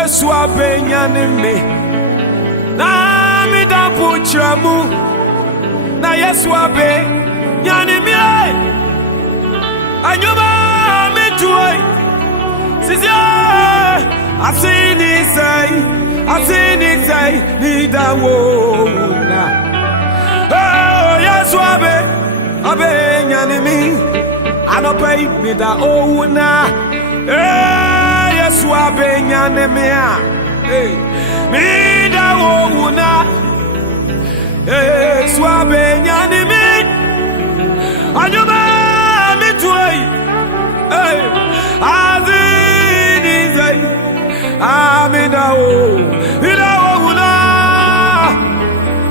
Yesu abenyane me na mi da puchramu na Yesu abenyane me anyuma me tuoi sizia asini say ni da wo na oh Yesu abenyane me anopai me da o na Yesu abenyane me mi da wo na Yesu abenyane me anyuma me tuoi azini say amida wo na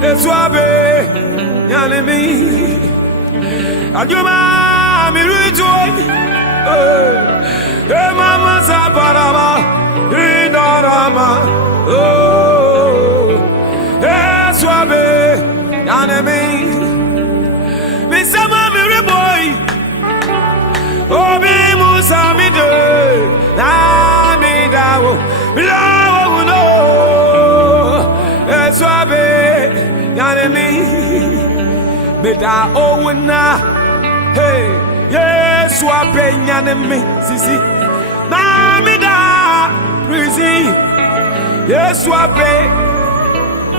Yesu abenyane me anyuma me tuoi mama sabarama inarama oh eswabe yanemi misama miriboy obi musamide namidawo bilawo no eswabe yanemi beda owna hey Yesu abenyane me sisi na mi da prison Yesu abe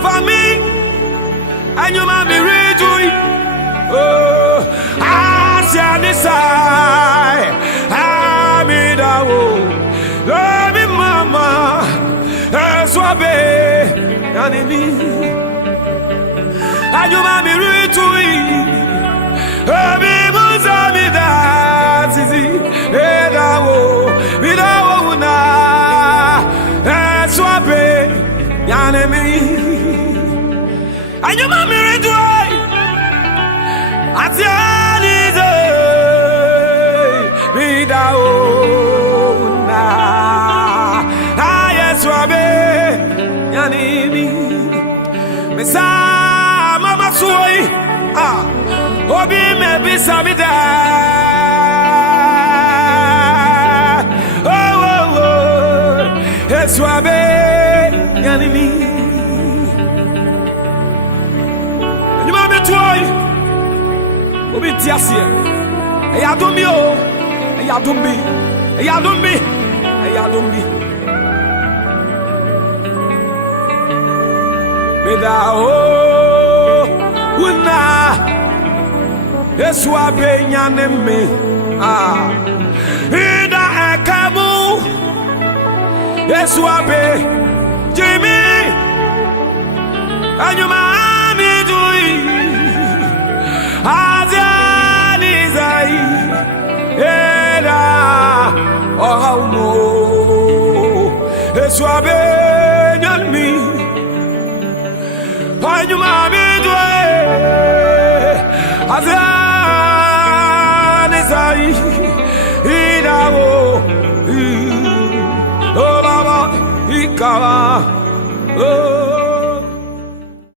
fami anyuma mi rejoy oh asiani sai amida wo mi mama Yesu abe yani mi anyuma mi rejoy obi muzamida sisi edawo bidawo na eswabe yanemi anyuma miridwai atianize bidawo na ayeswabe yanemi mesa mama suoi obi me bisamida Yesu abenyane me anyuma me tuoi obi tiasie eyadombi o eyadombi beda o una Yesu abenyane me ida ekamu Yesu abe Jimmy anyuma mi dui azali zai era ohaumo Yesu abe nyalmi anyuma mi dui azali zai irawo oh baba ikawa oh